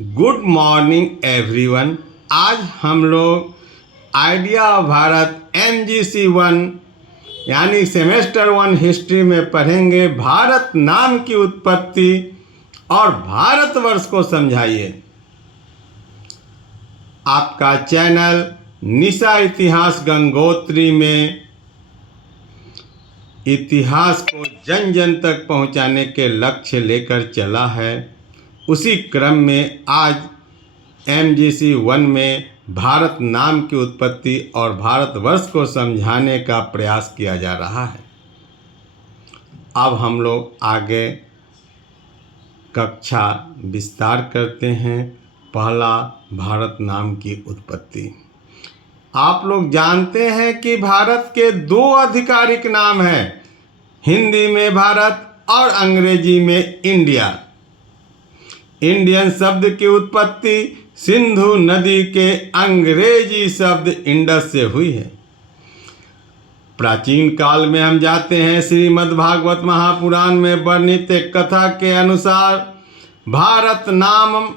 Good morning everyone. आज हम लोग आइडिया ऑफ भारत MGC1 यानी सेमेस्टर 1 हिस्ट्री में पढ़ेंगे भारत नाम की उत्पत्ति और भारतवर्ष को समझाइए। आपका चैनल निशा इतिहास गंगोत्री में इतिहास को जन जन तक पहुंचाने के लक्ष्य लेकर चला है। उसी क्रम में आज MGC1 में भारत नाम की उत्पत्ति और भारतवर्ष को समझाने का प्रयास किया जा रहा है। अब हम लोग आगे कक्षा विस्तार करते हैं। पहला, भारत नाम की उत्पत्ति। आप लोग जानते हैं कि भारत के दो आधिकारिक नाम हैं, हिंदी में भारत और अंग्रेजी में इंडिया। इंडियन शब्द की उत्पत्ति सिंधु नदी के अंग्रेजी शब्द इंडस से हुई है। प्राचीन काल में हम जाते हैं, श्रीमद् भागवत महापुराण में वर्णित एक कथा के अनुसार भारत नाम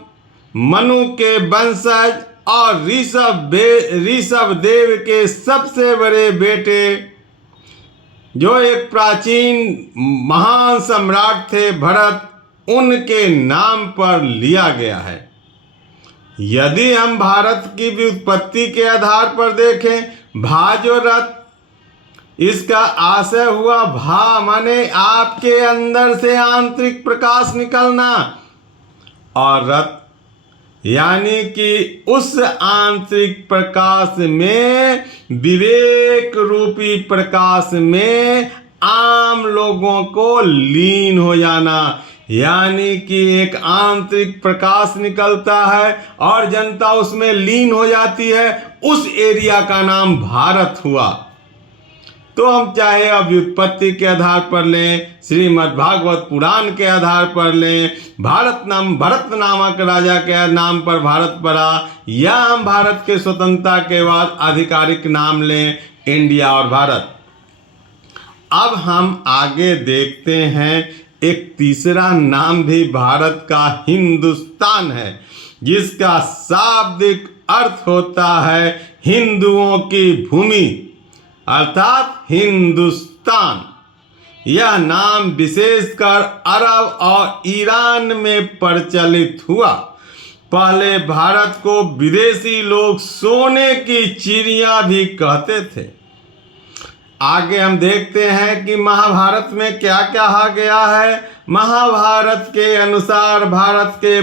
मनु के वंशज और ऋषभ देव के सबसे बड़े बेटे, जो एक प्राचीन महान सम्राट थे, भरत, उनके नाम पर लिया गया है। यदि हम भारत की व्युत्पत्ति के आधार पर देखें, भा जो रथ, इसका आशय हुआ भा माने आपके अंदर से आंतरिक प्रकाश निकलना, और रथ यानी कि उस आंतरिक प्रकाश में, विवेक रूपी प्रकाश में आम लोगों को लीन हो जाना, यानी कि एक आंतरिक प्रकाश निकलता है और जनता उसमें लीन हो जाती है। उस एरिया का नाम भारत हुआ। तो हम चाहे अब व्युत्पत्ति के आधार पर लें, श्रीमद् भागवत पुराण के आधार पर लें, भरत नामक राजा के नाम पर भारत पड़ा, या हम भारत के स्वतंत्रता के बाद आधिकारिक नाम लें इंडिया और भारत। अब हम आगे देखते हैं, एक तीसरा नाम भी भारत का हिंदुस्तान है, जिसका शाब्दिक अर्थ होता है हिंदुओं की भूमि, अर्थात हिंदुस्तान। यह नाम विशेषकर अरब और ईरान में प्रचलित हुआ। पहले भारत को विदेशी लोग सोने की चिड़िया भी कहते थे। आगे हम देखते हैं कि महाभारत में क्या कहा गया है। महाभारत के अनुसार भारत के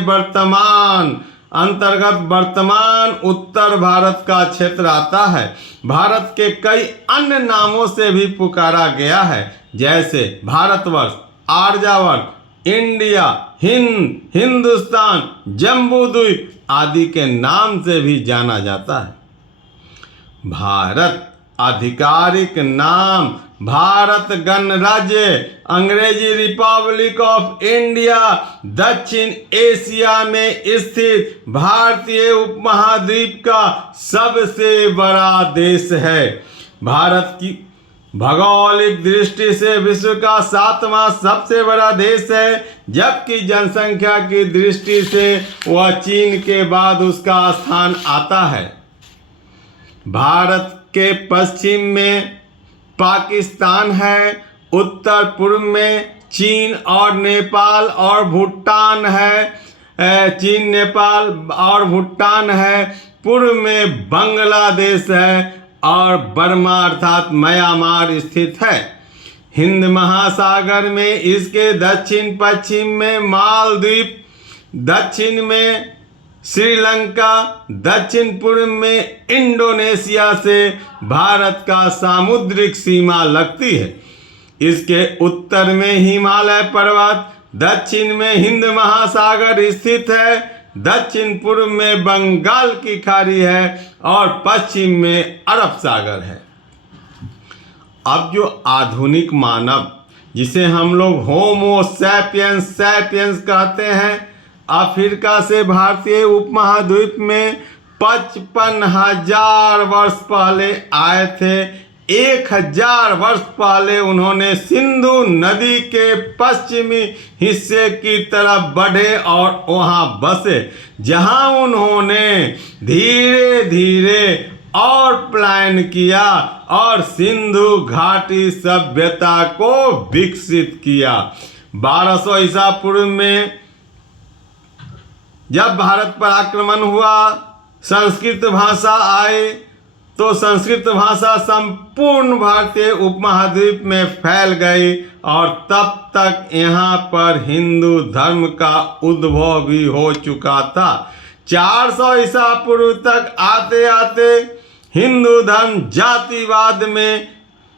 वर्तमान उत्तर भारत का क्षेत्र आता है। भारत के कई अन्य नामों से भी पुकारा गया है, जैसे भारतवर्ष, आर्यावर्त, इंडिया, हिंदुस्तान, जम्बूद्वीप आदि के नाम से भी जाना जाता है। भारत आधिकारिक नाम भारत गणराज्य, अंग्रेजी रिपब्लिक ऑफ इंडिया, दक्षिण एशिया में स्थित भारतीय उपमहाद्वीप का सबसे बड़ा देश है। भारत की भौगोलिक दृष्टि से विश्व का 7वां सबसे बड़ा देश है, जबकि जनसंख्या की दृष्टि से वह चीन के बाद उसका स्थान आता है। भारत के पश्चिम में पाकिस्तान है, उत्तर पूर्व में चीन और नेपाल और भूटान है, चीन, नेपाल और भूटान है, पूर्व में बांग्लादेश है और बर्मा अर्थात म्यांमार स्थित है। हिंद महासागर में इसके दक्षिण पश्चिम में मालदीव, दक्षिण में श्रीलंका, दक्षिण पूर्व में इंडोनेशिया से भारत का सामुद्रिक सीमा लगती है। इसके उत्तर में हिमालय पर्वत, दक्षिण में हिंद महासागर स्थित है, दक्षिण पूर्व में बंगाल की खाड़ी है और पश्चिम में अरब सागर है। अब जो आधुनिक मानव, जिसे हम लोग होमो सैपियंस कहते हैं, अफ्रीका से भारतीय उपमहाद्वीप में 55,000 वर्ष पहले आए थे। 1000 वर्ष पहले उन्होंने सिंधु नदी के पश्चिमी हिस्से की तरफ बढ़े और वहां बसे, जहां उन्होंने धीरे धीरे और पलायन किया और सिंधु घाटी सभ्यता को विकसित किया। 1200 ईसा पूर्व में जब भारत पर आक्रमण हुआ, संस्कृत भाषा आई, तो संस्कृत भाषा संपूर्ण भारतीय उपमहाद्वीप में फैल गई और तब तक यहाँ पर हिंदू धर्म का उद्भव भी हो चुका था। 400 ईसा पूर्व तक आते आते हिंदू धर्म जातिवाद में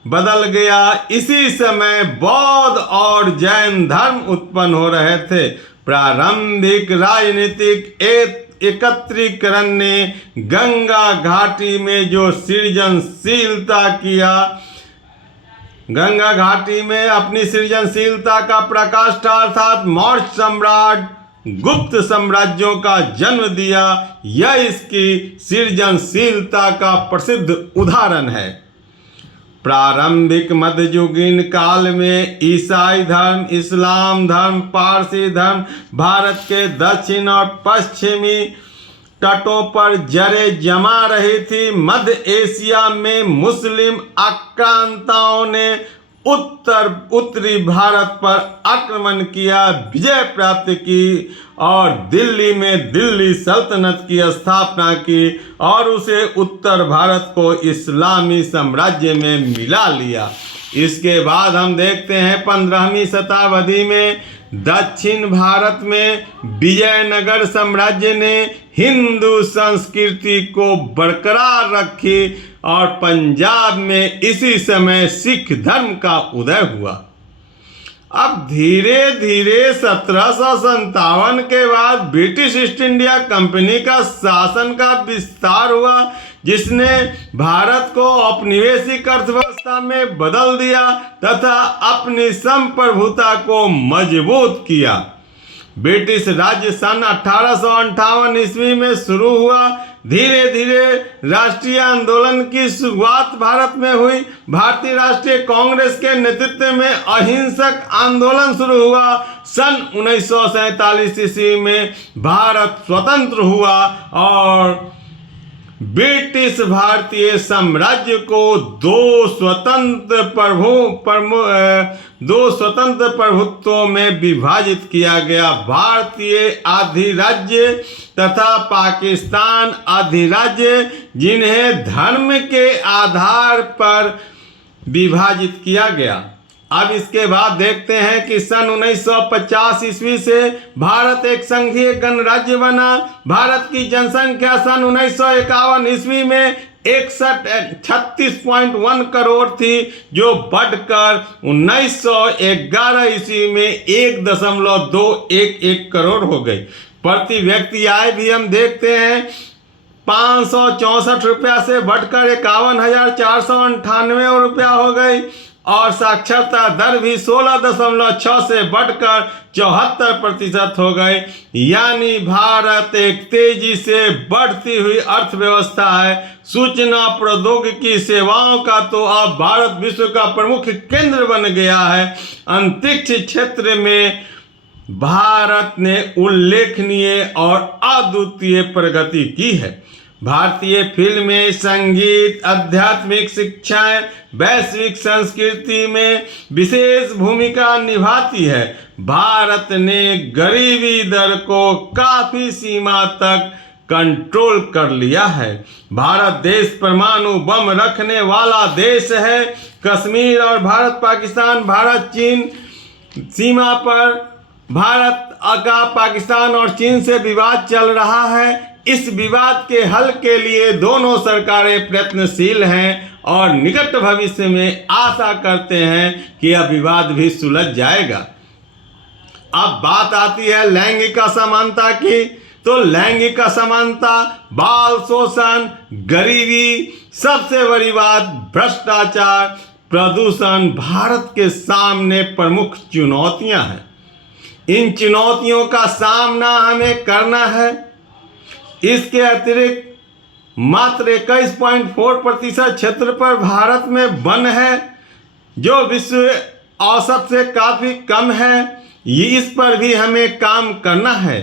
बदल गया। इसी समय बौद्ध और जैन धर्म उत्पन्न हो रहे थे। प्रारंभिक राजनीतिक एकत्रीकरण ने गंगा घाटी में जो सृजनशीलता किया, गंगा घाटी में अपनी सृजनशीलता का प्रकाष्ठा अर्थात मौर्य सम्राट गुप्त साम्राज्यों का जन्म दिया। यह इसकी सृजनशीलता का प्रसिद्ध उदाहरण है। प्रारंभिक मध्ययुगीन काल में ईसाई धर्म, इस्लाम धर्म, पारसी धर्म भारत के दक्षिण और पश्चिमी तटों पर जड़े जमा रही थी। मध्य एशिया में मुस्लिम आक्रांताओं ने उत्तरी भारत पर आक्रमण किया, विजय प्राप्त की और दिल्ली में दिल्ली सल्तनत की स्थापना की और उसे उत्तर भारत को इस्लामी साम्राज्य में मिला लिया। इसके बाद हम देखते हैं 15वीं शताब्दी में दक्षिण भारत में विजयनगर साम्राज्य ने हिंदू संस्कृति को बरकरार रखी और पंजाब में इसी समय सिख धर्म का उदय हुआ। अब धीरे धीरे 1757 के बाद ब्रिटिश ईस्ट इंडिया कंपनी का शासन का विस्तार हुआ, जिसने भारत को औपनिवेशिक अर्थव्यवस्था में बदल दिया तथा अपनी संप्रभुता को मजबूत किया। ब्रिटिश राज्य सन 1858 ईस्वी में शुरू हुआ। धीरे धीरे राष्ट्रीय आंदोलन की शुरुआत भारत में हुई। भारतीय राष्ट्रीय कांग्रेस के नेतृत्व में अहिंसक आंदोलन शुरू हुआ। सन 1947 ईस्वी में भारत स्वतंत्र हुआ और ब्रिटिश भारतीय साम्राज्य को दो स्वतंत्र प्रभुत्वों में विभाजित किया गया, भारतीय अधिराज्य तथा पाकिस्तान अधिराज्य, जिन्हें धर्म के आधार पर विभाजित किया गया। अब इसके बाद देखते हैं कि सन 1950 ईस्वी से भारत एक संघीय गणराज्य बना। भारत की जनसंख्या सन 1951 ईस्वी में 36.1 करोड़ थी, जो बढ़कर 1911 ईस्वी में 1.211 करोड़ हो गई। प्रति व्यक्ति आय भी हम देखते हैं 564 रुपया से बढ़कर 51,498 रुपया हो गई और साक्षरता दर भी 16.6 से बढ़कर 74% हो गई। यानी भारत एक तेजी से बढ़ती हुई अर्थव्यवस्था है। सूचना प्रौद्योगिकी सेवाओं का तो अब भारत विश्व का प्रमुख केंद्र बन गया है। अंतरिक्ष क्षेत्र में भारत ने उल्लेखनीय और अद्वितीय प्रगति की है। भारतीय फिल्में, संगीत, आध्यात्मिक शिक्षाएं वैश्विक संस्कृति में विशेष भूमिका निभाती है। भारत ने गरीबी दर को काफी सीमा तक कंट्रोल कर लिया है। भारत देश परमाणु बम रखने वाला देश है। कश्मीर और भारत पाकिस्तान, भारत चीन सीमा पर भारत का पाकिस्तान और चीन से विवाद चल रहा है। इस विवाद के हल के लिए दोनों सरकारें प्रयत्नशील हैं और निकट भविष्य में आशा करते हैं कि यह विवाद भी सुलझ जाएगा। अब बात आती है लैंगिक असमानता की, तो लैंगिक असमानता, बाल शोषण, गरीबी, सबसे बड़ी बात भ्रष्टाचार, प्रदूषण भारत के सामने प्रमुख चुनौतियां हैं। इन चुनौतियों का सामना हमें करना है। इसके अतिरिक्त मात्र 21.4% क्षेत्र पर भारत में वन है, जो विश्व औसत से काफ़ी कम है। इस पर भी हमें काम करना है।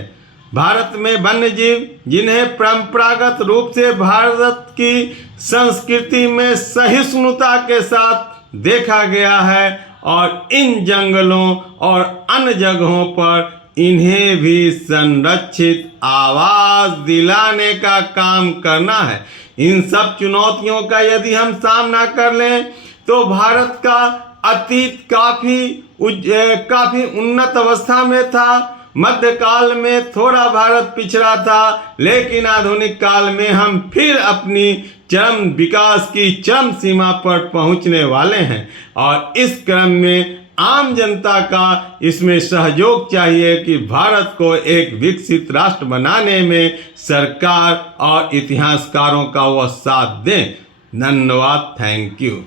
भारत में वन्य जीव जिन्हें परंपरागत रूप से भारत की संस्कृति में सहिष्णुता के साथ देखा गया है, और इन जंगलों और अन्य जगहों पर इन्हें भी संरक्षित आवास दिलाने का काम करना है। इन सब चुनौतियों का यदि हम सामना कर लें तो भारत का अतीत काफ़ी उन्नत अवस्था में था। मध्यकाल में थोड़ा भारत पिछड़ा था, लेकिन आधुनिक काल में हम फिर अपनी चरम विकास की चरम सीमा पर पहुंचने वाले हैं, और इस क्रम में आम जनता का इसमें सहयोग चाहिए कि भारत को एक विकसित राष्ट्र बनाने में सरकार और इतिहासकारों का वह साथ दें। धन्यवाद। Thank you.